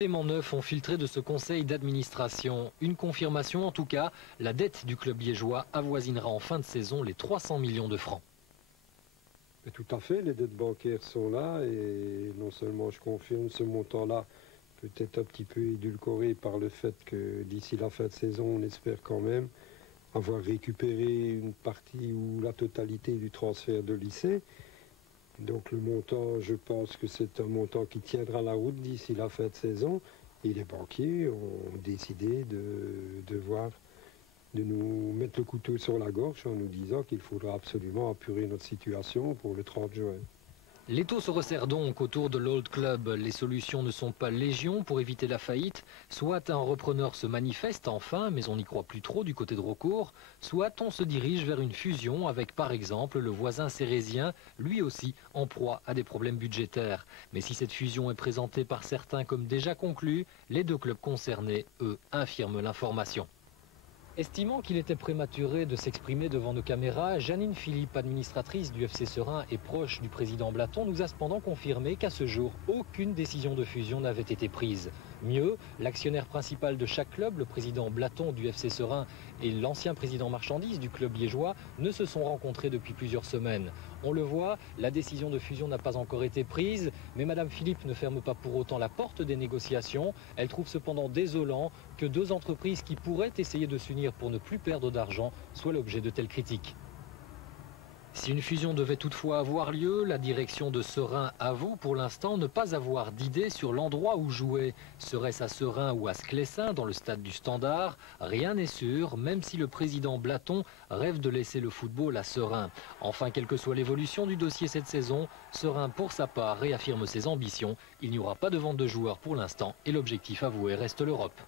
Éléments neufs ont filtré de ce conseil d'administration. Une confirmation en tout cas, la dette du club liégeois avoisinera en fin de saison les 300 millions de francs. Tout à fait, les dettes bancaires sont là et non seulement je confirme ce montant-là peut être un petit peu édulcoré par le fait que d'ici la fin de saison, on espère quand même avoir récupéré une partie ou la totalité du transfert de lycée. Donc le montant, je pense que c'est un montant qui tiendra la route d'ici la fin de saison. Et les banquiers ont décidé de nous mettre le couteau sur la gorge en nous disant qu'il faudra absolument apurer notre situation pour le 30 juin. L'étau se resserre donc autour de l'Old Club. Les solutions ne sont pas légion pour éviter la faillite. Soit un repreneur se manifeste enfin, mais on n'y croit plus trop du côté de Raucourt, soit on se dirige vers une fusion avec par exemple le voisin cérésien, lui aussi en proie à des problèmes budgétaires. Mais si cette fusion est présentée par certains comme déjà conclue, les deux clubs concernés, eux, infirment l'information. Estimant qu'il était prématuré de s'exprimer devant nos caméras, Janine Philippe, administratrice du FC Serein et proche du président Blaton, nous a cependant confirmé qu'à ce jour, aucune décision de fusion n'avait été prise. Mieux, l'actionnaire principal de chaque club, le président Blaton du FC Serein et l'ancien président marchandise du club liégeois, ne se sont rencontrés depuis plusieurs semaines. On le voit, la décision de fusion n'a pas encore été prise, mais Madame Philippe ne ferme pas pour autant la porte des négociations. Elle trouve cependant désolant que deux entreprises qui pourraient essayer de s'unir pour ne plus perdre d'argent soient l'objet de telles critiques. Si une fusion devait toutefois avoir lieu, la direction de Serein avoue pour l'instant ne pas avoir d'idée sur l'endroit où jouer. Serait-ce à Serein ou à Sclessin dans le stade du Standard? Rien n'est sûr, même si le président Blaton rêve de laisser le football à Serein. Enfin, quelle que soit l'évolution du dossier cette saison, Serein pour sa part réaffirme ses ambitions. Il n'y aura pas de vente de joueurs pour l'instant et l'objectif avoué reste l'Europe.